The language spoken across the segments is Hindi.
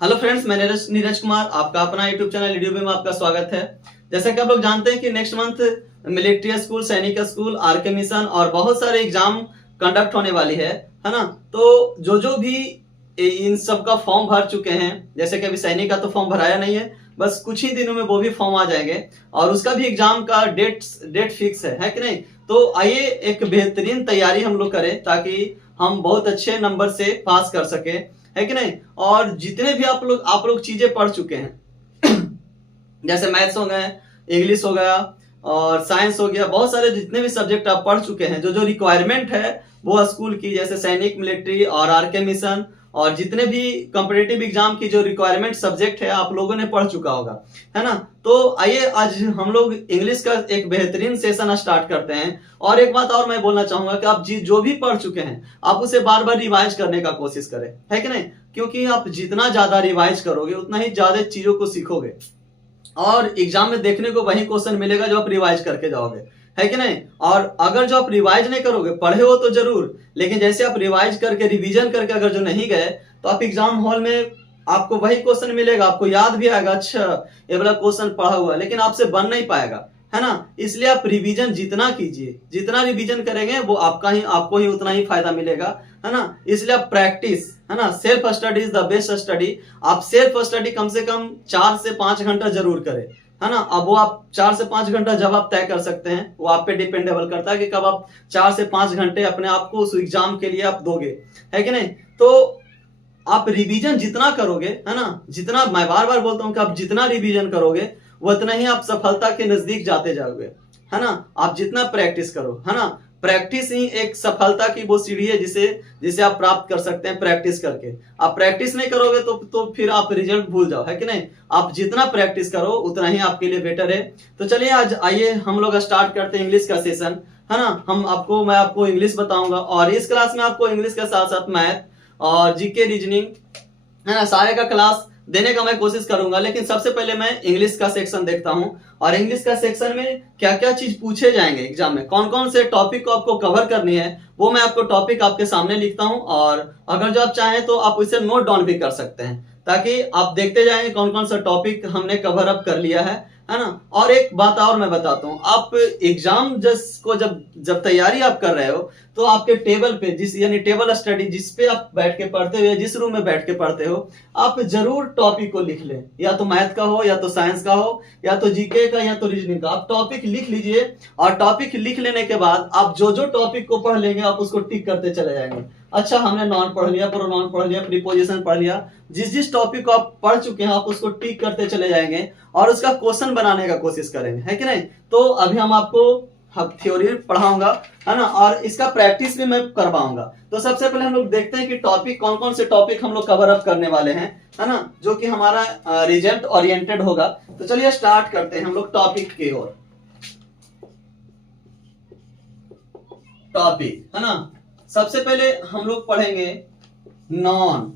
हेलो फ्रेंड्स, मैं नीरज कुमार, आपका अपना यूट्यूब चैनल यूट्यूब में आपका स्वागत है। जैसा कि आप लोग जानते हैं कि नेक्स्ट मंथ मिलिट्री स्कूल, सैनिक स्कूल, आरके मिशन और बहुत सारे एग्जाम कंडक्ट होने वाली है ना। तो जो जो भी इन सब का फॉर्म भर चुके हैं, जैसे कि अभी सैनिक का तो फॉर्म भराया नहीं है, बस कुछ ही दिनों में वो भी फॉर्म आ जाएंगे और उसका भी एग्जाम का डेट फिक्स है कि नहीं। तो आइए एक बेहतरीन तैयारी हम लोग करें ताकि हम बहुत अच्छे नंबर से पास कर सके, है कि नहीं। और जितने भी आप लोग चीजें पढ़ चुके हैं जैसे मैथ्स हो गए, इंग्लिश हो गया और साइंस हो गया, बहुत सारे जितने भी सब्जेक्ट आप पढ़ चुके हैं, जो जो रिक्वायरमेंट है वो स्कूल की, जैसे सैनिक, मिलिट्री और आरके मिशन और जितने भी कॉम्पिटेटिव एग्जाम की जो रिक्वायरमेंट सब्जेक्ट है आप लोगों ने पढ़ चुका होगा, है ना। तो आइए आज हम लोग इंग्लिश का एक बेहतरीन सेशन स्टार्ट करते हैं। और एक बात और मैं बोलना चाहूंगा कि आप जो भी पढ़ चुके हैं आप उसे बार बार रिवाइज करने का कोशिश करें, है कि नहीं। क्योंकि आप जितना ज्यादा रिवाइज करोगे उतना ही ज्यादा चीजों को सीखोगे और एग्जाम में देखने को वही क्वेश्चन मिलेगा जो आप रिवाइज करके जाओगे, है कि नहीं। और अगर जो आप रिवाइज नहीं करोगे, पढ़े हो तो जरूर, लेकिन जैसे आप रिवाइज करके रिवीजन करके अगर जो नहीं गए तो आप एग्जाम हॉल में आपको वही क्वेश्चन मिलेगा, आपको याद भी आएगा, अच्छा ये वाला क्वेश्चन पढ़ा हुआ है, लेकिन आपसे बन नहीं पाएगा, है ना। इसलिए आप रिवीजन जितना कीजिए, जितना रिवीजन करेंगे वो आपको ही उतना ही फायदा मिलेगा, है ना। इसलिए आप प्रैक्टिस, है ना, self study is the best study. आप सेल्फ स्टडी कम से कम 4 से 5 घंटा जरूर करें, है ना। अब वो आप 4 से 5 घंटा जब आप तय कर सकते हैं वो आप पे डिपेंडेबल करता है कि कब आप 4 से 5 घंटे अपने आप को उस एग्जाम के लिए आप दोगे, है कि नहीं। तो आप रिवीजन जितना करोगे, है ना, जितना, मैं बार बार बोलता हूं कि आप जितना रिवीजन करोगे उतना ही आप सफलता के नजदीक जाते जाओगे, है ना। आप जितना प्रैक्टिस करो, है ना, प्रैक्टिस ही एक सफलता की वो सीढ़ी है जिसे जिसे आप प्राप्त कर सकते हैं प्रैक्टिस करके। आप प्रैक्टिस नहीं करोगे तो फिर आप रिजल्ट भूल जाओ, है कि नहीं। आप जितना प्रैक्टिस करो उतना ही आपके लिए बेटर है। तो चलिए आज आइए हम लोग स्टार्ट करते हैं इंग्लिश का सेशन, है ना। मैं आपको इंग्लिश बताऊंगा और इस क्लास में आपको इंग्लिश के साथ साथ मैथ और जीके, रीजनिंग, है ना, सारे का क्लास देने का मैं कोशिश करूंगा। लेकिन सबसे पहले मैं इंग्लिश का सेक्शन देखता हूं और इंग्लिश का सेक्शन में क्या क्या चीज पूछे जाएंगे एग्जाम में, कौन कौन से टॉपिक को आपको कवर करनी है, वो मैं आपको टॉपिक आपके सामने लिखता हूं। और अगर जो आप चाहें तो आप उसे नोट डाउन भी कर सकते हैं ताकि आप देखते जाएंगे कौन कौन सा टॉपिक हमने कवर अप कर लिया है ना। और एक बात और मैं बताता हूँ, आप एग्जाम जस्ट को जब जब तैयारी आप कर रहे हो तो आपके टेबल पे, जिस यानी टेबल स्टडी जिस पे आप बैठ के पढ़ते हो या जिस रूम में बैठ के पढ़ते हो, आप जरूर टॉपिक को लिख लें, या तो मैथ का हो, या तो साइंस का हो, या तो जीके का, या तो रीजनिंग का। आप टॉपिक लिख लीजिए और टॉपिक लिख लेने के बाद आप जो जो टॉपिक को पढ़ लेंगे आप उसको टिक करते चले जाएंगे। अच्छा, हमने नॉन पढ़ लिया, प्रोनाउन पढ़ लिया, प्रीपोजिशन पढ़ लिया, जिस जिस टॉपिक को आप पढ़ चुके हैं आप उसको टिक करते चले जाएंगे और उसका क्वेश्चन बनाने का कोशिश करेंगे, है कि नहीं। तो अभी हम आपको थ्योरी पढ़ाऊंगा, है ना, और इसका प्रैक्टिस भी मैं करवाऊंगा। तो सबसे पहले हम लोग देखते हैं कि टॉपिक कौन कौन से टॉपिक हम लोग कवर अप करने वाले हैं, है ना, जो कि हमारा रिजल्ट ओरिएंटेड होगा। तो चलिए स्टार्ट करते हैं हम लोग टॉपिक की ओर। टॉपिक, है ना, सबसे पहले हम लोग पढ़ेंगे noun,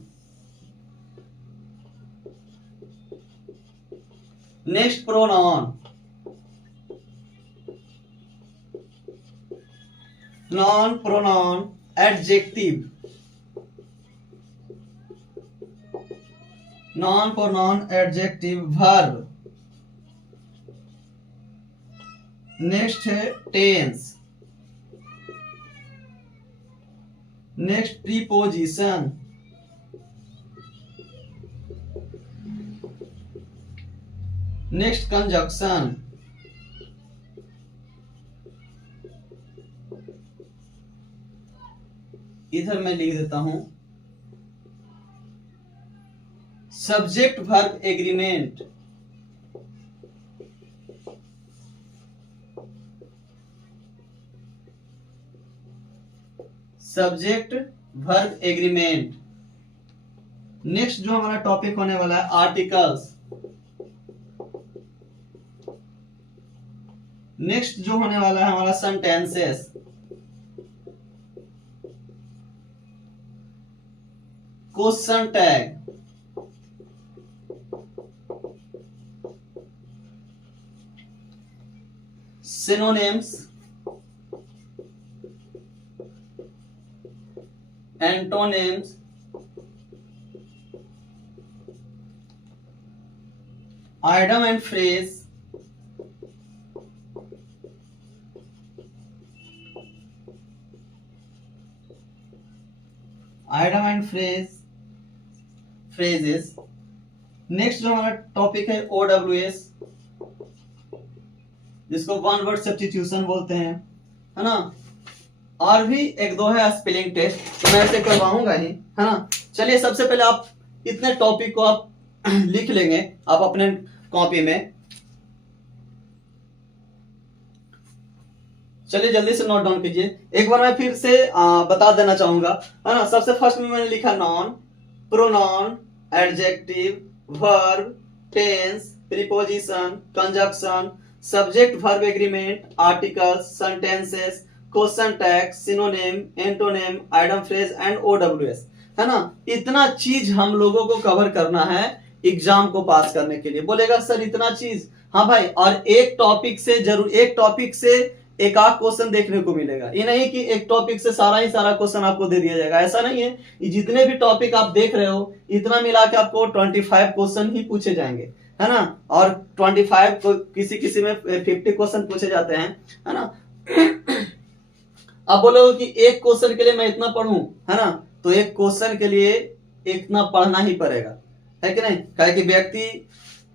next pronoun, noun pronoun, adjective, noun pronoun adjective, verb, next है tense, next preposition, next conjunction, इधर मैं लिख देता हूं subject verb agreement, subject verb agreement. Next जो हमारा टॉपिक होने वाला है आर्टिकल्स, नेक्स्ट जो होने वाला है हमारा sentences, question tag, synonyms, antonyms, item and phrase, item and phrase, phrases। Next जो हमारा टॉपिक है OWS, जिसको वन वर्ड सब्स्टिट्यूशन बोलते हैं, है ना। और भी एक दो है स्पेलिंग टेस्ट, तो मैं ऐसे करवाऊंगा ही, है ना। चलिए सबसे पहले आप इतने टॉपिक को आप लिख लेंगे आप अपने कॉपी में। चलिए जल्दी से नोट डाउन कीजिए। एक बार मैं फिर से बता देना चाहूंगा, है ना। सबसे फर्स्ट में मैंने लिखा noun, pronoun, adjective, verb, tense, preposition, conjunction, subject verb agreement, articles, sentences, question tag, synonym, antonym, idiom phrase and OWS, है ना। इतना चीज हम लोगों को कवर करना है एग्जाम को पास करने के लिए। बोलेगा सर इतना चीज, हाँ भाई, और एक टॉपिक से जरूर, एक टॉपिक से एक आध क्वेश्चन देखने को मिलेगा। ये नहीं कि एक टॉपिक से सारा ही सारा क्वेश्चन आपको दे दिया जाएगा, ऐसा नहीं है। ये जितने भी टॉपिक आप देख रहे हो इतना मिला के आपको 25 क्वेश्चन ही पूछे जाएंगे, है ना। और 25 को किसी किसी में 50 क्वेश्चन पूछे जाते हैं, है ना। अब बोलो कि एक क्वेश्चन के लिए मैं इतना पढ़ूं, है ना, तो एक क्वेश्चन के लिए इतना पढ़ना ही पड़ेगा, है कि नहीं। क्या कि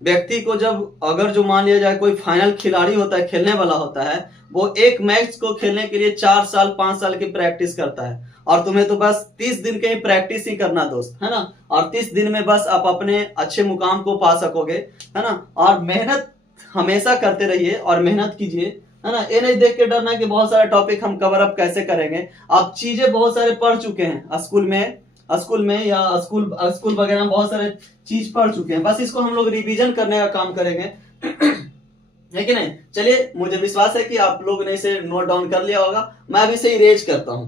व्यक्ति को जब अगर जो मान लिया जाए कोई फाइनल खिलाड़ी होता है, खेलने वाला होता है, वो एक मैच को खेलने के लिए 4 साल 5 साल की प्रैक्टिस करता है। और तुम्हें तो बस 30 दिन की प्रैक्टिस ही करना दोस्त, है ना। और 30 दिन में बस आप अपने अच्छे मुकाम को पा सकोगे, है ना। और मेहनत हमेशा करते रहिए और मेहनत कीजिए, है ना। ये नहीं देख के डरना कि बहुत सारे टॉपिक हम कवर अप कैसे करेंगे। आप चीजें बहुत सारे पढ़ चुके हैं स्कूल में या स्कूल वगैरह में बहुत सारे चीज पढ़ चुके हैं, बस इसको हम लोग रिवीजन करने का काम करेंगे। है कि नहीं। चलिए मुझे विश्वास है कि आप लोगों ने इसे नोट डाउन कर लिया होगा। मैं अभी से इरेज करता हूं।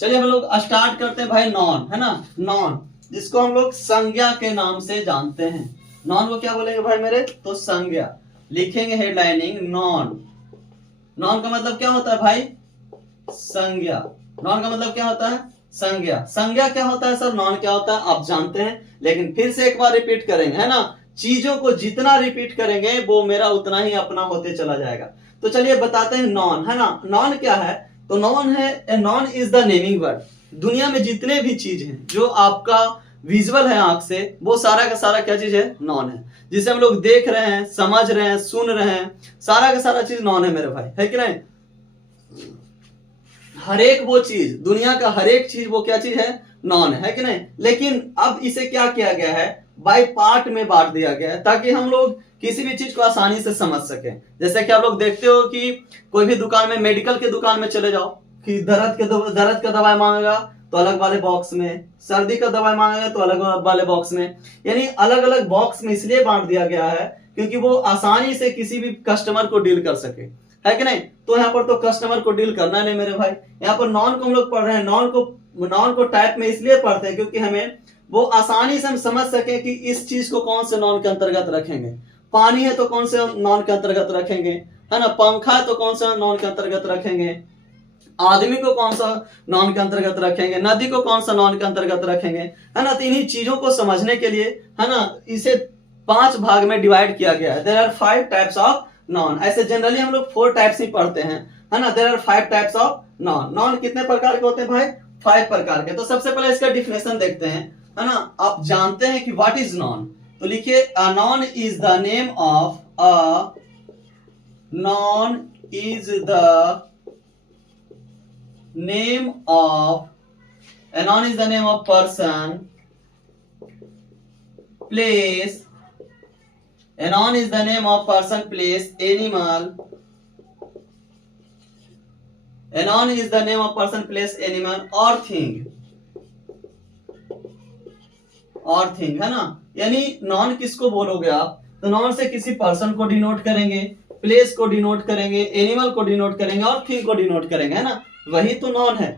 चलिए हम लोग स्टार्ट करते हैं भाई। नॉन, है ना, नॉन जिसको हम लोग संज्ञा के नाम से जानते हैं। नॉन को क्या बोलेंगे भाई मेरे, तो संज्ञा। लिखेंगे हेडलाइनिंग नॉन। नॉन का मतलब क्या होता है भाई, संज्ञा। नॉन का मतलब क्या होता है, संज्ञा। संज्ञा क्या होता है सर, नॉन क्या होता है आप जानते हैं, लेकिन फिर से एक बार रिपीट करेंगे, है ना। चीजों को जितना रिपीट करेंगे वो मेरा उतना ही अपना होते चला जाएगा। तो चलिए बताते हैं नॉन, है ना। नॉन क्या है, तो नॉन है, non is the naming word. दुनिया में जितने भी चीज हैं जो आपका विजुअल है आंख से, वो सारा का सारा क्या चीज है, नॉन है। जिसे हम लोग देख रहे हैं, समझ रहे हैं, सुन रहे हैं, सारा का सारा चीज नॉन है मेरे भाई, है कि नहीं। हर एक वो चीज, दुनिया का हर एक चीज वो क्या चीज है, नॉन है कि नहीं। लेकिन अब इसे क्या किया गया है, बाय पार्ट में बांट दिया गया है, ताकि हम लोग किसी भी चीज को आसानी से समझ सके। जैसे कि आप लोग देखते हो कि कोई भी दुकान में, मेडिकल के दुकान में चले जाओ, कि दर्द का दवाई मांगेगा तो अलग वाले बॉक्स में, सर्दी का दवाई मांगेगा तो अलग वाले बॉक्स में। यानी अलग अलग बॉक्स में इसलिए बांट दिया गया है क्योंकि वो आसानी से किसी भी कस्टमर को डील कर सके, है कि नहीं। तो यहाँ पर तो कस्टमर को डील करना नहीं मेरे भाई। यहाँ पर नॉन को हम लोग पढ़ रहे हैं, नॉन को टाइप में इसलिए पढ़ते हैं क्योंकि हमें वो आसानी से हम समझ सके कि इस चीज को कौन से नॉन के अंतर्गत रखेंगे। पानी है तो कौन से नॉन के अंतर्गत रखेंगे, है ना। पंखा है तो कौन सा नॉन के अंतर्गत रखेंगे, आदमी को कौन सा नॉन के अंतर्गत रखेंगे, नदी को कौन सा नॉन के अंतर्गत रखेंगे, है ना। तो इन्हीं चीजों को समझने के लिए, है ना, इसे 5 भाग में डिवाइड किया गया है। There are 5 types of noun. ऐसे जनरली हम लोग 4 टाइप्स ही पढ़ते हैं, है ना। There are 5 types of noun. Noun कितने प्रकार के होते हैं भाई, 5 प्रकार के। तो सबसे पहले इसका डिफिनेशन देखते हैं, है ना। आप जानते हैं कि व्हाट इज नॉन, तो लिखिए a non is the name of, a non is the name of, a noun is the name of person, place, a noun is the name of person, place, animal, a noun is the name of person, place, animal or thing, है ना। यानी नॉन किसको बोलोगे आप, तो नॉन से किसी पर्सन को डिनोट करेंगे, प्लेस को डिनोट करेंगे, एनिमल को डिनोट करेंगे और थिंग को डिनोट करेंगे, है ना। वही तो नॉन है।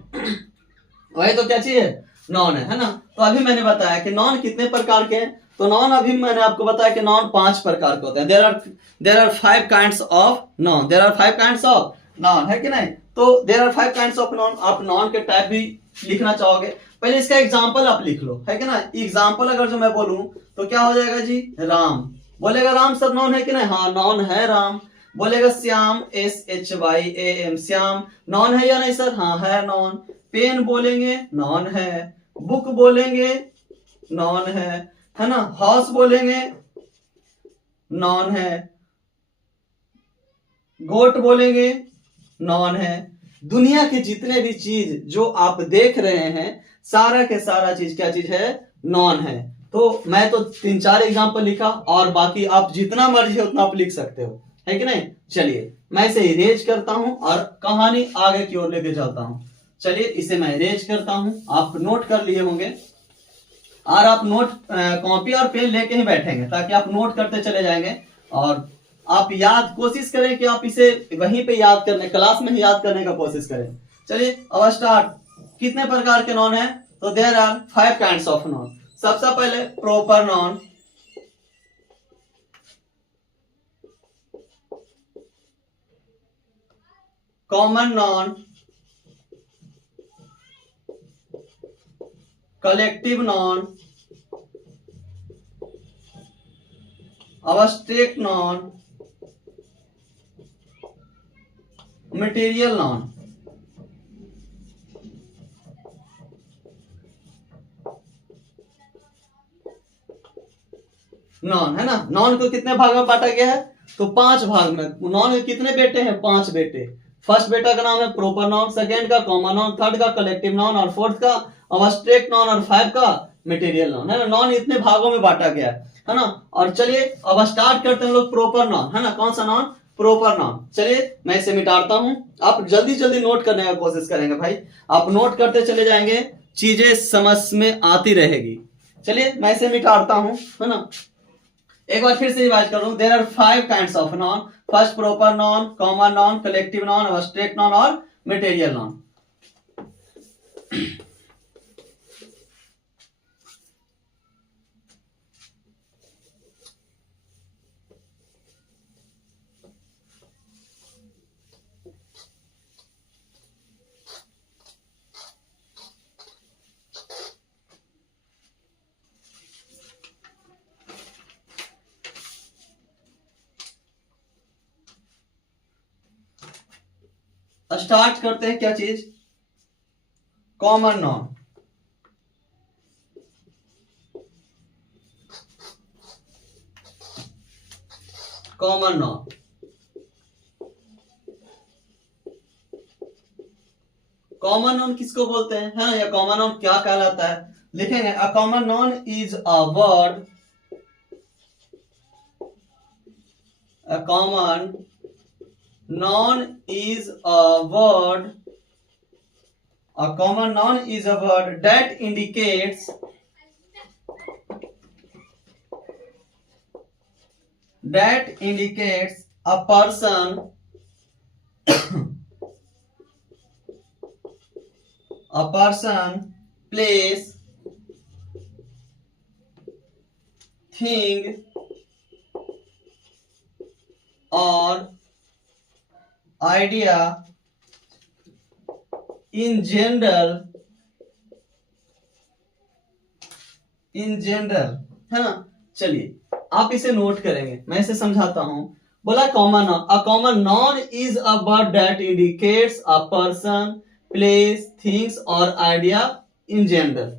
वही तो क्या चीज है, नॉन है ना। तो अभी मैंने बताया कि नॉन कितने प्रकार के हैं। तो नॉन अभी मैंने आपको बताया कि नॉन 5 प्रकार के होते हैं। There are 5 kinds of noun. There are 5 kinds of noun, है कि नहीं। तो there are 5 kinds of noun. आप नॉन के टाइप भी लिखना चाहोगे, पहले इसका एग्जाम्पल आप लिख लो, है कि ना। एग्जाम्पल अगर जो मैं बोलूं तो क्या हो जाएगा जी, राम। बोलेगा राम सर नॉन है कि नहीं, हाँ नॉन है राम। बोलेगा श्याम, SHYAM, श्याम नॉन है या नहीं सर, हाँ है नॉन। पेन बोलेंगे नॉन है। बुक बोलेंगे नॉन है ना। हाउस बोलेंगे नॉन है। गोट बोलेंगे नॉन है। दुनिया के जितने भी चीज जो आप देख रहे हैं सारा के सारा चीज क्या चीज है, नॉन है। तो मैं तो 3-4 एग्जाम्पल लिखा और बाकी आप जितना मर्जी है उतना आप लिख सकते हो, है कि नहीं। चलिए मैं इसे इरेज करता हूं और कहानी आगे की ओर लेके चलता हूं। चलिए इसे मैं इरेज करता हूं। आप नोट कर लिए होंगे और आप नोट कॉपी और पेन लेके ही बैठेंगे ताकि आप नोट करते चले जाएंगे और आप याद कोशिश करें कि आप इसे वहीं पे याद करने, क्लास में ही याद करने का कोशिश करें। चलिए अब स्टार्ट। कितने प्रकार के नॉन है, तो there are 5 kinds of noun. सबसे पहले proper noun, common noun, collective noun, abstract noun, material noun. Noun है ना। नॉन को कितने भाग में बांटा गया है, तो 5 भाग में। नॉन के कितने बेटे हैं, 5 बेटे। फर्स्ट बेटा का नाम है प्रॉपर नॉन, सेकंड का कॉमन नॉन, थर्ड का कलेक्टिव नॉन और फोर्थ का अब्स्ट्रैक्ट नॉन और 5 का मटेरियल नॉन, है ना। नॉन इतने भागों में बांटा गया है ना। और चलिए अब स्टार्ट करते हैं हम लोग प्रॉपर नॉन, है ना। कौन सा नॉन, प्रॉपर नॉन। चलिए मैं इसे मिटाता हूं, आप जल्दी जल्दी नोट करने का कोशिश करेंगे भाई। आप नोट करते चले जाएंगे, चीजें समझ में आती रहेगी। चलिए मैं इसे मिटाता हूं, है ना। एक बार फिर से रिवाइज कर लूं। There are 5 kinds of noun. First proper noun, common noun, collective noun, abstract noun और मटेरियल नॉन। स्टार्ट करते हैं क्या चीज, common noun. Common noun, common noun किसको बोलते हैं, है ना। या कॉमन नॉन क्या कहलाता है, लिखेंगे a common noun is a word, a common noun is a word, a common noun is a word that indicates a person a person, place, thing or idea in general, है ना। चलिए आप इसे नोट करेंगे, मैं इसे समझाता हूं। बोला common noun, a common noun is a word that indicates a person, place, things और आइडिया इन जनरल,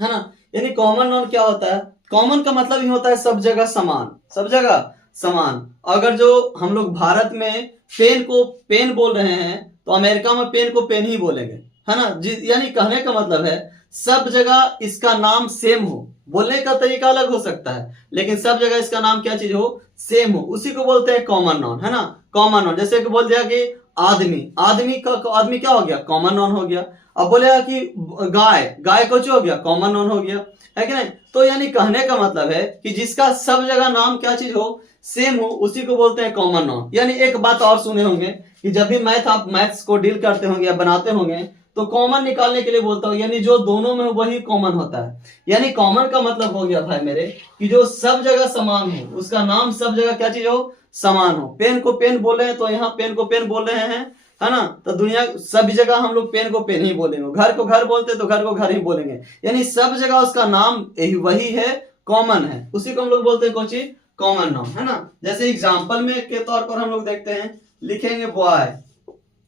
है ना। यानी कॉमन नॉन क्या होता है, कॉमन का मतलब ही होता है सब जगह समान, सब जगह समान। अगर जो हम लोग भारत में पेन को पेन बोल रहे हैं तो अमेरिका में पेन को पेन ही बोलेंगे, है ना। यानी कहने का मतलब है सब जगह इसका नाम सेम हो, बोलने का तरीका अलग हो सकता है लेकिन सब जगह इसका नाम क्या चीज हो, सेम हो, उसी को बोलते हैं कॉमन नॉन, है ना। कॉमन नॉन जैसे कि बोल दिया कि आदमी, आदमी क्या हो गया, कॉमन नॉन हो गया। अब बोलेगा कि गाय, गाय कुछ हो गया, कॉमन नॉन हो गया, है कि नहीं। तो यानी कहने का मतलब है कि जिसका सब जगह नाम क्या चीज हो, सेम हो, उसी को बोलते हैं कॉमन नाउन। यानी एक बात और सुने होंगे कि जब भी आप मैथ्स को डील करते होंगे या बनाते होंगे तो कॉमन निकालने के लिए बोलता हूं, यानी जो दोनों में वही कॉमन होता है। यानी कॉमन का मतलब हो गया भाई मेरे कि जो सब जगह समान हो, उसका नाम सब जगह क्या चीज हो, समान हो। पेन को पेन बोले हैं तो यहाँ पेन को पेन बोल रहे हैं, है ना, तो दुनिया सभी जगह हम लोग पेन को पेन ही बोलेंगे। घर को घर बोलते तो घर को घर ही बोलेंगे। यानी सब जगह उसका नाम वही है, कॉमन है, उसी को हम लोग बोलते हैं कौन चीज, कॉमन नाउन, है ना। जैसे एग्जांपल में के तौर पर हम लोग देखते हैं, लिखेंगे बॉय,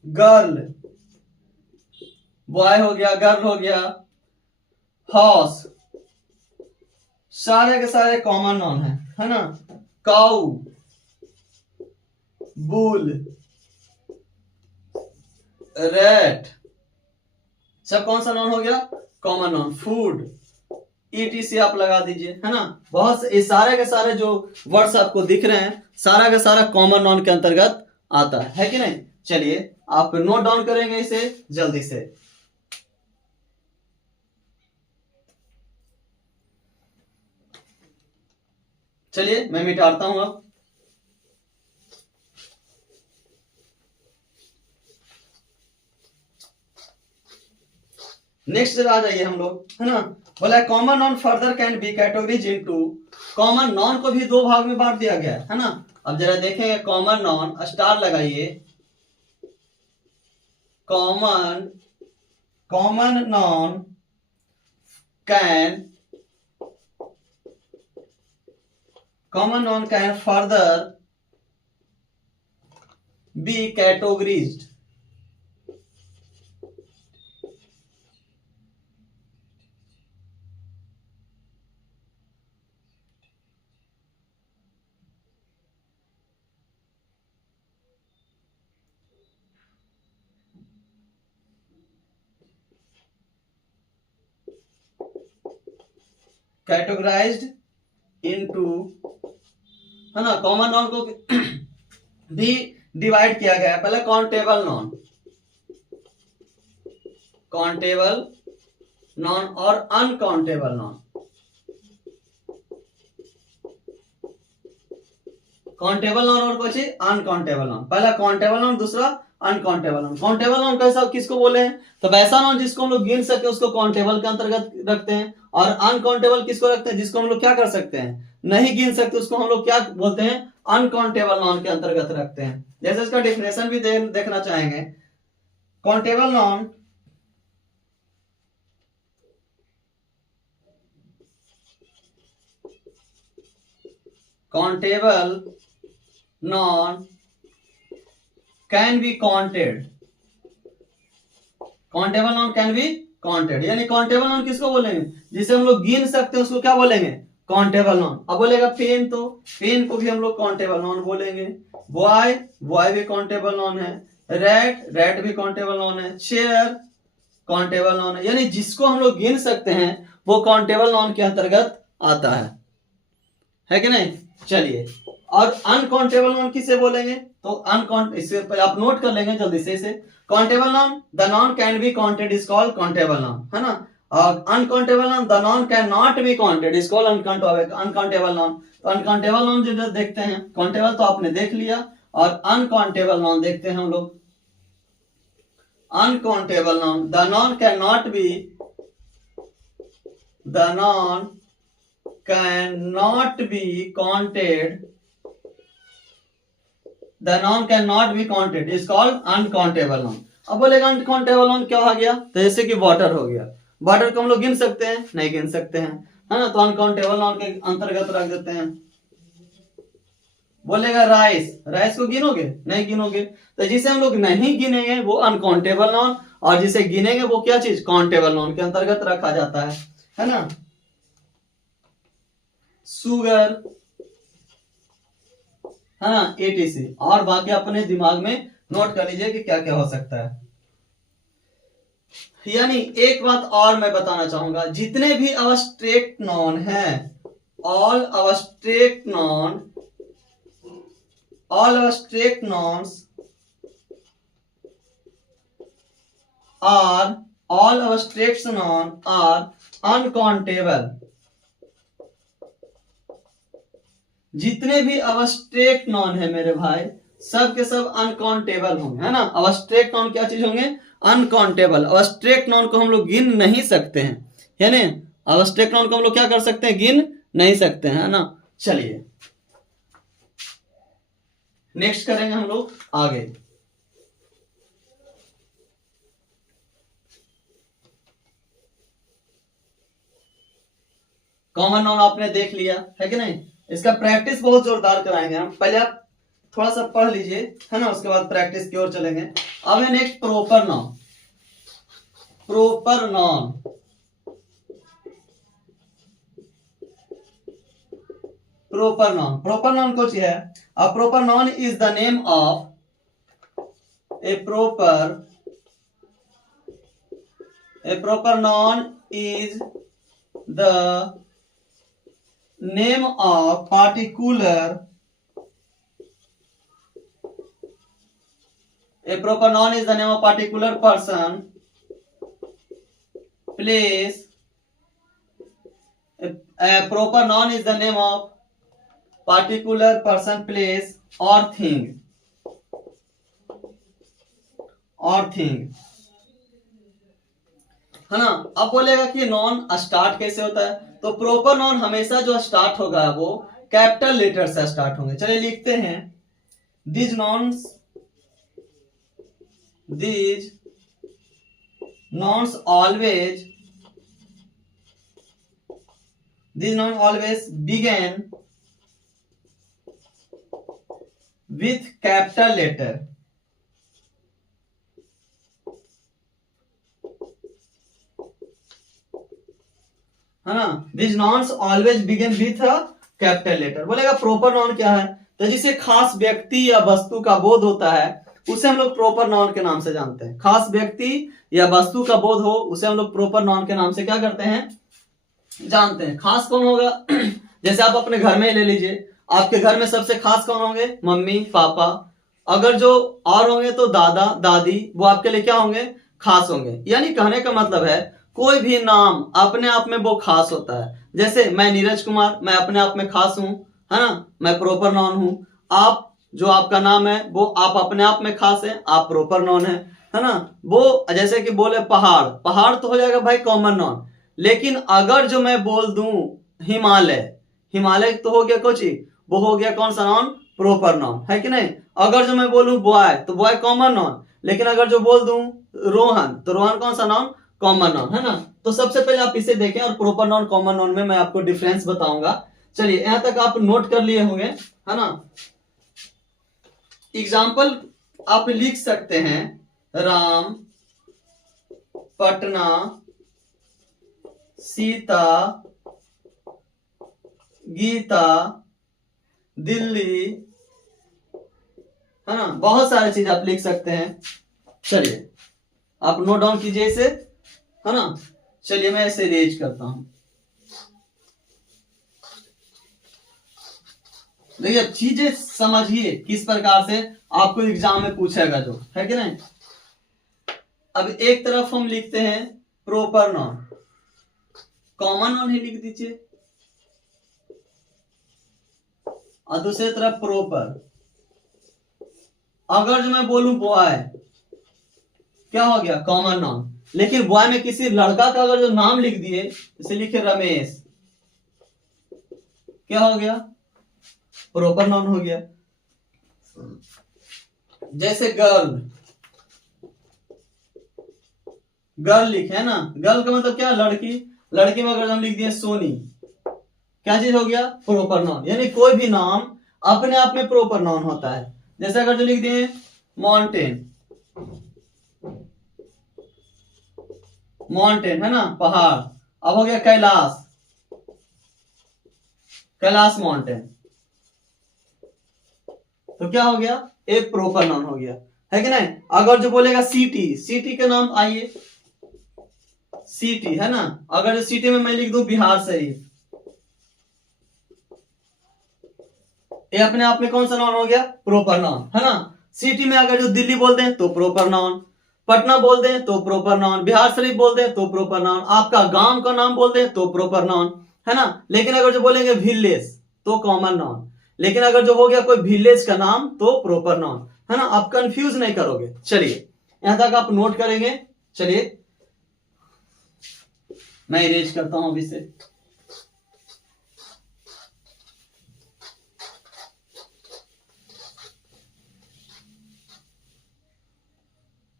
गर्ल, बॉय हो गया, गर्ल हो गया, हॉर्स, सारे के सारे कॉमन नाउन है ना। काउ, बुल, रैट, सब कौन सा नाउन हो गया, कॉमन नाउन। फूड, ETC आप लगा दीजिए, है ना। बहुत ये सारे के सारे जो वर्ड्स आपको दिख रहे हैं, सारा का सारा कॉमन नाउन के अंतर्गत आता है कि नहीं। चलिए आप नोट डाउन करेंगे इसे जल्दी से। चलिए मैं मिटाता हूं अब। नेक्स्ट आ जाइए हम लोग, है ना। बोला common noun further can be categories into, common noun को भी दो भाग में बांट दिया गया है ना। अब जरा देखेंगे कॉमन नाउन, स्टार लगाइए। Common noun can further be categories, categorized into, है ना। कॉमन नाउन को भी डिवाइड किया गया है। पहले काउंटेबल नाउन और अनकाउंटेबल नाउन। काउंटेबल नाउन और कुछ अनकाउंटेबल नाउन। पहला काउंटेबल नाउन, दूसरा अनकाउंटेबल नाउन। काउंटेबल नाउन कैसा, किसको बोले हैं, तो वैसा नाउन जिसको हम लोग गिन सके उसको काउंटेबल के अंतर्गत रखते हैं। और अनकाउंटेबल किसको रखते हैं, जिसको हम लोग क्या कर सकते हैं, नहीं गिन सकते, उसको हम लोग क्या बोलते हैं, अनकाउंटेबल नाउन के अंतर्गत रखते हैं। जैसे इसका डेफिनेशन भी देखना चाहेंगे। Countable noun can be counted. Countable noun can be counted, यानी काउंटेबल नाउन किसको बोलेंगे, जिसे हम लोग गिन सकते हैं उसको क्या बोलेंगे, काउंटेबल नाउन। अब बोलेगा पेन, तो पेन को भी हम लोग काउंटेबल नाउन बोलेंगे। बॉय भी काउंटेबल नाउन है। रैट भी काउंटेबल नाउन है। चेयर काउंटेबल नाउन है। यानी जिसको हम लोग गिन सकते हैं वो काउंटेबल नाउन के अंतर्गत आता है कि नहीं। चलिए, और अनकाउंटेबल नाउन किसे बोलेंगे, तो अनकाउंट, इससे पहले आप नोट कर लेंगे जल्दी से इसे। Countable noun, the noun can be counted is called countable noun, है ना। और uncountable noun, the noun can not be counted is called uncountable noun. तो अनकाउंटेबल नाउन जो देखते हैं, काउंटेबल तो आपने देख लिया, और अनकाउंटेबल नाउन देखते हैं हम लोग। Uncountable noun, the noun can not be, the noun cannot be counted, the noun cannot be counted is called uncountable noun। अब बोलेगा अनकाउंटेबल नाउन क्या हो गया, तो जैसे कि वाटर हो गया। वाटर को हम लोग गिन सकते हैं, नहीं गिन सकते हैं, है ना, तो अनकाउंटेबल नाउन के अंतर्गत रख देते हैं। बोलेगा राइस को गिनोगे, नहीं गिनोगे, तो जिसे हम लोग नहीं गिनेंगे वो अनकाउंटेबल नाउन, और जिसे गिनेंगे वो क्या चीज, काउंटेबल नाउन के अंतर्गत रखा जाता है ना। सुगर, है ना, ETC। और बाकी अपने दिमाग में नोट कर लीजिए कि क्या क्या हो सकता है। यानी एक बात और मैं बताना चाहूंगा, जितने भी अब्स्ट्रैक्ट नॉन हैं, ऑल अब्स्ट्रैक्ट नॉन्स आर अनकाउंटेबल। जितने भी अब्स्ट्रैक्ट नॉन है मेरे भाई, सब के सब अनकाउंटेबल होंगे, है ना। अब्स्ट्रैक्ट नॉन क्या चीज होंगे? अनकाउंटेबल। अब्स्ट्रैक्ट नॉन को हम लोग गिन नहीं सकते हैं, है ना। अब्स्ट्रैक्ट नॉन को हम लोग क्या कर सकते हैं? गिन नहीं सकते हैं, है ना। चलिए नेक्स्ट करेंगे हम लोग आगे। कॉमन नाउन आपने देख लिया है कि नहीं। इसका प्रैक्टिस बहुत जोरदार कराएंगे हम। पहले आप थोड़ा सा पढ़ लीजिए, है ना, उसके बाद प्रैक्टिस की ओर चलेंगे। अब है next proper noun. Proper noun, proper noun, proper noun कुछ है। A proper noun is the name of A proper noun is the name of particular, a proper noun is the name of particular person, place. A proper noun is the name of particular person, place or thing, है ना। अब बोलेगा कि नॉन स्टार्ट कैसे होता है, तो प्रॉपर नॉन हमेशा जो स्टार्ट होगा वो कैपिटल लेटर से स्टार्ट होंगे। चलिए लिखते हैं, these nouns always begin with capital letter, है ना। These nouns always begin with a capital letter। बोलेगा प्रॉपर नाउन क्या है, तो जिसे खास व्यक्ति या वस्तु का बोध होता है उसे हम लोग प्रॉपर नाउन के नाम से जानते हैं। खास व्यक्ति या वस्तु का बोध हो उसे हम लोग प्रॉपर नाउन के नाम से क्या करते हैं? जानते हैं। खास कौन होगा? जैसे आप अपने घर में ले लीजिए, आपके घर में सबसे खास कौन होंगे? Mummy papa. अगर जो और होंगे तो दादा दादी, वो आपके लिए क्या होंगे? खास होंगे। यानी कहने का मतलब है कोई भी नाम अपने आप में वो खास होता है। जैसे मैं नीरज कुमार, मैं अपने आप में खास हूं, है ना, मैं प्रॉपर नाउन हूं। आप जो आपका नाम है वो आप अपने आप में खास है, आप प्रॉपर नाउन है ना। वो जैसे कि बोले पहाड़, पहाड़ तो हो जाएगा भाई कॉमन नाउन। लेकिन अगर जो मैं बोल दूं हिमालय, हिमालय तो हो गया कुछ, वो हो गया कौन सा नाउन? प्रॉपर नाउन, है कि नहीं। अगर जो मैं बोलूं बॉय, तो बॉय कॉमन नाउन। लेकिन अगर जो बोल दूं रोहन, तो रोहन कौन सा नाउन? कॉमन नाउन, है ना। तो सबसे पहले आप इसे देखें और प्रॉपर नाउन कॉमन नाउन में मैं आपको डिफरेंस बताऊंगा। चलिए यहां तक आप नोट कर लिए होंगे, है ना। एग्जाम्पल आप लिख सकते हैं, राम, पटना, सीता, गीता, दिल्ली, है ना। बहुत सारी चीज आप लिख सकते हैं। चलिए आप नोट डाउन कीजिए इसे, है ना। चलिए मैं इसे रेज करता हूं। देखिए चीजें समझिए किस प्रकार से आपको एग्जाम में पूछेगा, जो है कि नहीं। अब एक तरफ हम लिखते हैं प्रॉपर नाउन, कॉमन नाउन ही लिख दीजिए, और दूसरी तरफ प्रॉपर। अगर जो मैं बोलूं बॉय, क्या हो गया? Common noun. लेकिन बॉय में किसी लड़का का अगर जो नाम लिख दिए, जैसे लिखे रमेश, क्या हो गया? प्रॉपर नाउन हो गया। जैसे गर्ल, गर्ल लिखे, है ना। गर्ल का मतलब क्या? लड़की। लड़की में अगर हम लिख दिए सोनी, क्या चीज हो गया? Proper noun. यानी कोई भी नाम अपने आप में प्रॉपर नाउन होता है। जैसे अगर जो लिख दिए माउंटेन, माउंटेन, है ना, पहाड़। अब हो गया कैलाश, कैलाश माउंटेन, तो क्या हो गया? एक प्रॉपर नाउन हो गया, है कि नहीं। अगर जो बोलेगा सिटी, सिटी का नाम आइए, सिटी, है ना। अगर सिटी में मैं लिख दूं बिहार शरीफ, ये अपने आप में कौन सा नाउन हो गया? प्रॉपर नाउन, है ना। सिटी में अगर जो दिल्ली बोल दें तो प्रॉपर नाउन, पटना बोल दें तो प्रॉपर नाउन, बिहार शरीफ बोल दें तो प्रॉपर नाउन, आपका गांव का नाम बोल दें तो प्रॉपर नाउन, है ना। लेकिन अगर जो बोलेंगे विलेज तो कॉमन नाउन। लेकिन अगर जो हो गया कोई विलेज का नाम तो प्रॉपर नाउन, है ना, आप कंफ्यूज नहीं करोगे। चलिए यहां तक आप नोट करेंगे। चलिए मैं इरेज करता हूं अभी से।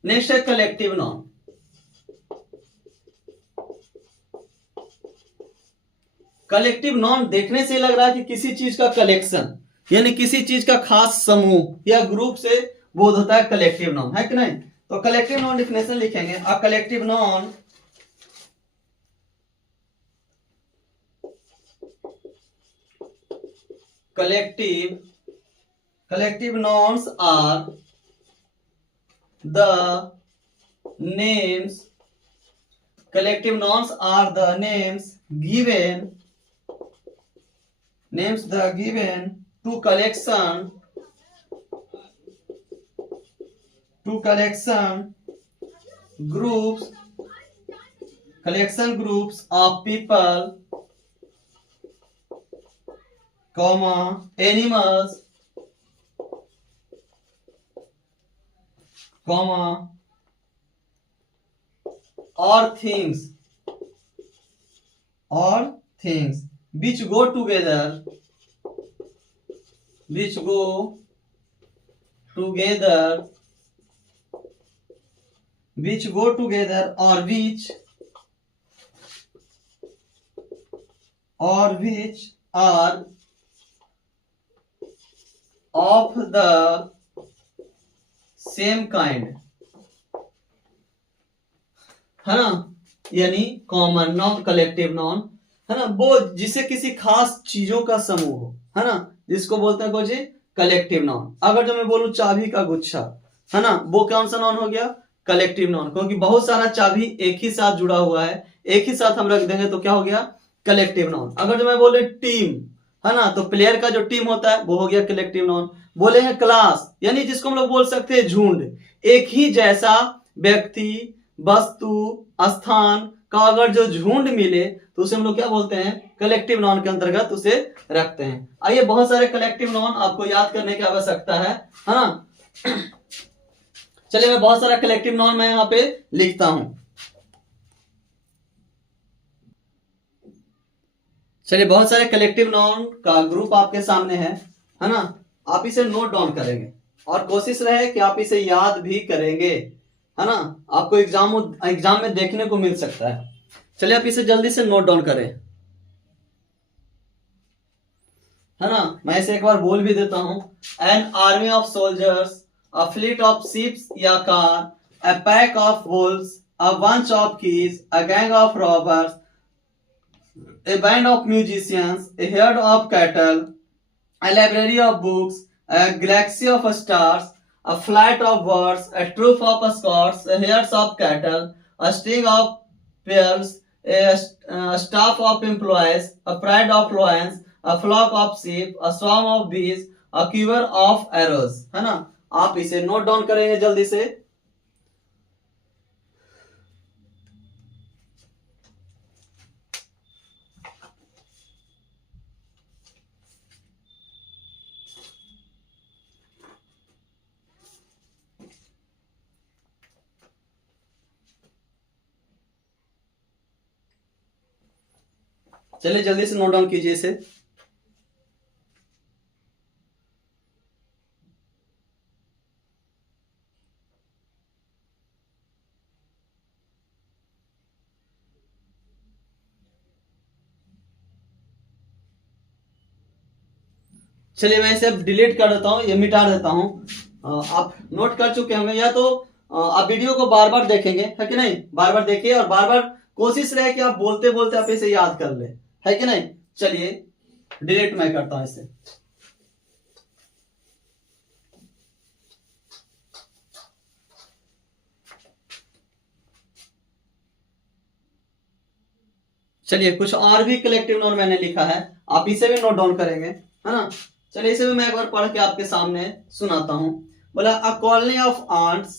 नेक्स्ट है कलेक्टिव नाउन। कलेक्टिव नाउन देखने से लग रहा है कि किसी चीज का कलेक्शन, यानी किसी चीज का खास समूह या ग्रुप से बोध होता है कलेक्टिव नाउन, है कि नहीं। तो कलेक्टिव नाउन डिफिनेशन लिखेंगे, a collective noun collective nouns are the names, collective nouns are the names given to collection groups of people, comma, animals, comma, or things which go together or which are of the same kind, है ना, यानी कॉमन नाउन, कलेक्टिव नाउन, है ना, वो जिसे किसी खास चीजों का समूह हो, है ना, जिसको बोलते हैं कौन जी, कलेक्टिव नाउन। अगर जो मैं बोलूं चाबी का गुच्छा, है ना, वो कौन सा नाउन हो गया, कलेक्टिव नाउन, क्योंकि बहुत सारा चाबी एक ही साथ जुड़ा हुआ है, एक ही साथ हम रख देंगे तो क्या हो गया, कलेक्टिव नाउन। अगर जो मैं बोले टीम, है ना, तो प्लेयर का जो टीम होता है वो हो गया कलेक्टिव नाउन। बोले हैं क्लास, यानी जिसको हम लोग बोल सकते हैं झुंड, एक ही जैसा व्यक्ति, वस्तु, स्थान का अगर जो झुंड मिले तो उसे हम लोग क्या बोलते हैं, कलेक्टिव नाउन के अंतर्गत उसे रखते हैं। आइए बहुत सारे कलेक्टिव नाउन आपको याद करने की आवश्यकता है ना। चलिए मैं बहुत सारा कलेक्टिव नाउन मैं यहाँ पे लिखता हूं। चलिए बहुत सारे कलेक्टिव नाउन का ग्रुप आपके सामने है ना, आप इसे नोट डाउन करेंगे और कोशिश रहे कि आप इसे याद भी करेंगे, है ना, आपको एग्जाम में देखने को मिल सकता है। चलिए आप इसे जल्दी से नोट डाउन करें, है ना, मैं इसे एक बार बोल भी देता हूं। An army of soldiers, a fleet of ships या car, a pack of wolves, a bunch of keys, a gang of robbers, a band of musicians, a herd of cattle, a library of books, a galaxy of stars, a flight of birds, a troop of escorts, a herds of cattle, a string of pearls, a staff of employees, a pride of lions, a flock of sheep, a swarm of bees, a quiver of arrows, है ना। आप इसे नोट डाउन करेंगे जल्दी से। चलिए जल्दी से नोट डाउन कीजिए इसे। चलिए मैं इसे डिलीट कर देता हूँ, ये मिटा देता हूँ। आप नोट कर चुके होंगे, या तो आप वीडियो को बार बार देखेंगे, है कि नहीं, बार बार देखिए और बार बार कोशिश रहे कि आप बोलते बोलते आप इसे याद कर ले, है कि नहीं। चलिए डिलीट मैं करता हूं इसे। चलिए कुछ और भी कलेक्टिव नाउन मैंने लिखा है, आप इसे भी नोट डाउन करेंगे, है ना। चलिए इसे भी मैं एक बार पढ़ के आपके सामने सुनाता हूं। बोला अ कॉलोनी ऑफ आंट्स,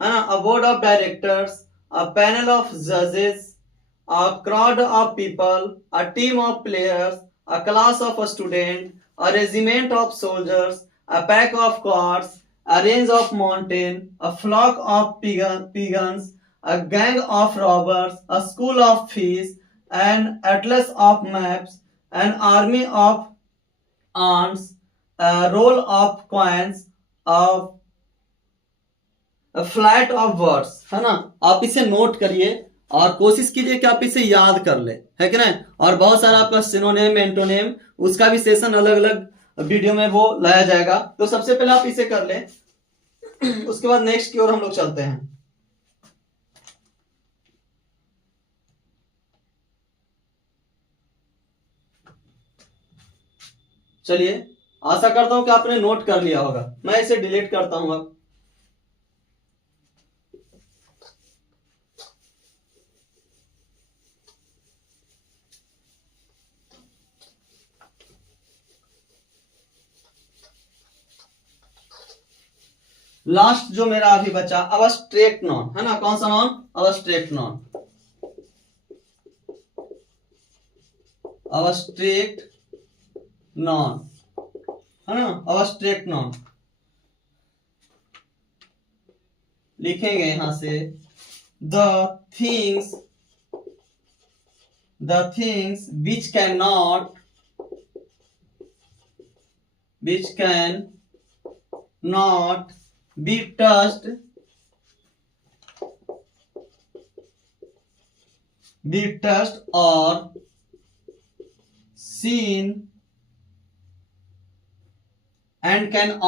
है ना, a board of directors, a panel of जजेस, a crowd of people, a team of players, a class of a student, a regiment of soldiers, a pack of carts, a range of mountain, a flock of pigeons, a gang of robbers, a school of fish, an atlas of maps, an army of ants, a roll of coins, a flight of words, है ना। आप इसे नोट करिए और कोशिश कीजिए कि आप इसे याद कर ले, है कि नहीं। और बहुत सारा आपका सिनोनिम एंटोनिम उसका भी सेशन अलग अलग वीडियो में वो लाया जाएगा। तो सबसे पहले आप इसे कर ले, उसके बाद नेक्स्ट की ओर हम लोग चलते हैं। चलिए, आशा करता हूं कि आपने नोट कर लिया होगा। मैं इसे डिलीट करता हूं अब। लास्ट जो मेरा अभी बचा अब्स्ट्रैक्ट नॉन, है ना। कौन सा non? Abstract non. Abstract non, है ना। अब्स्ट्रैक्ट नॉन लिखेंगे यहां से the things which cannot be touched or seen and can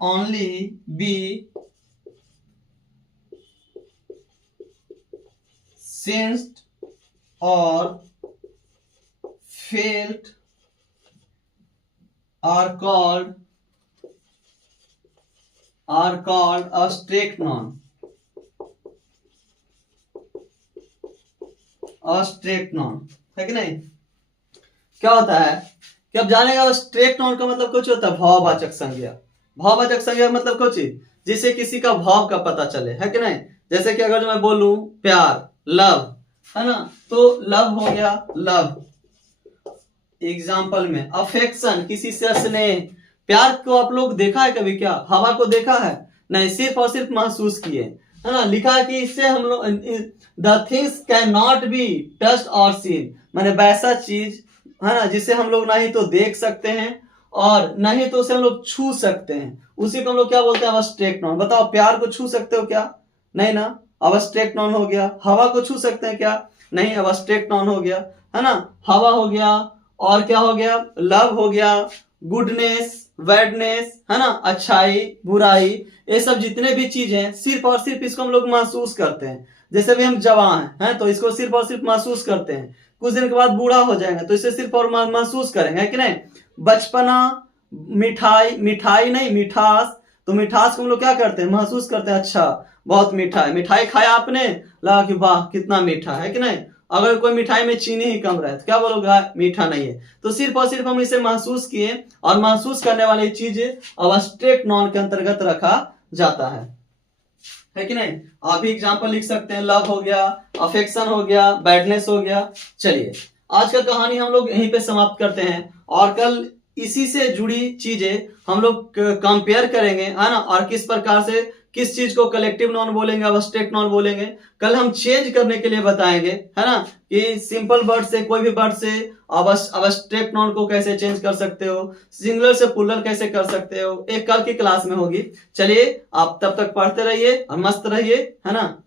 only be sensed or felt are called abstract noun। abstract noun है कि नहीं। क्या होता है कि अब जानेगा abstract noun का मतलब कुछ होता है भाववाचक संज्ञा। भाववाचक संज्ञा मतलब कुछ जिससे किसी का भाव का पता चले, है कि नहीं। जैसे कि अगर मैं बोलूं प्यार, लव, है ना, तो लव हो गया लव। एग्जाम्पल में अफेक्शन, किसी से स्नेह। प्यार को आप लोग देखा है कभी? क्या हवा को देखा है? नहीं, सिर्फ और सिर्फ महसूस किए, है ना। लिखा है कि इससे हम लोग the things can not be touched और सीन, माने वैसा चीज, है ना, जिसे हम लोग ना ही तो देख सकते हैं और ना ही तो उसे हम लोग छू सकते हैं। उसी को हम लोग क्या बोलते हैं? Abstract non. बताओ, प्यार को छू सकते हो क्या? नहीं ना, अब्स्ट्रैक्ट नॉन हो गया। हवा को छू सकते हैं क्या? नहीं, अब्स्ट्रैक्ट नॉन हो गया, है ना। हवा हो गया और क्या हो गया? लव हो गया, गुडनेस, बैडनेस, है ना, अच्छाई, बुराई, ये सब जितने भी चीज हैं सिर्फ और सिर्फ इसको हम लोग महसूस करते हैं। जैसे भी हम जवान हैं तो इसको सिर्फ और सिर्फ महसूस करते हैं। कुछ दिन के बाद बूढ़ा हो जाएंगे तो इसे सिर्फ और महसूस करेंगे, है कि नहीं। बचपना, मिठाई, मिठाई नहीं मिठास, तो मिठास को हम लोग क्या करते हैं? महसूस करते हैं। अच्छा, बहुत मीठा है। मिठाई खाया आपने, लगा कि वाह कितना मीठा है कि नहीं। अगर कोई मिठाई में चीनी ही कम रहे तो क्या बोलोगे? मीठा नहीं है। तो सिर्फ और सिर्फ हम इसे महसूस किए और महसूस करने वाली चीज अब्स्ट्रैक्ट नॉन के अंतर्गत रखा जाता है कि नहीं। आप भी एग्जाम्पल लिख सकते हैं। लव हो गया, अफेक्शन हो गया, बैडनेस हो गया। चलिए, आज का कहानी हम लोग यहीं पे समाप्त करते हैं और कल इसी से जुड़ी चीजें हम लोग कंपेयर करेंगे, है ना। और किस प्रकार से किस चीज को कलेक्टिव नॉन बोलेंगे, अब्स्ट्रैक्ट नॉन बोलेंगे। कल हम चेंज करने के लिए बताएंगे, है ना, कि सिंपल वर्ड से, कोई भी वर्ड से अब्स्ट्रैक्ट नॉन को कैसे चेंज कर सकते हो, सिंगुलर से प्लूरल कैसे कर सकते हो। एक कल की क्लास में होगी। चलिए, आप तब तक पढ़ते रहिए और मस्त रहिए, है ना।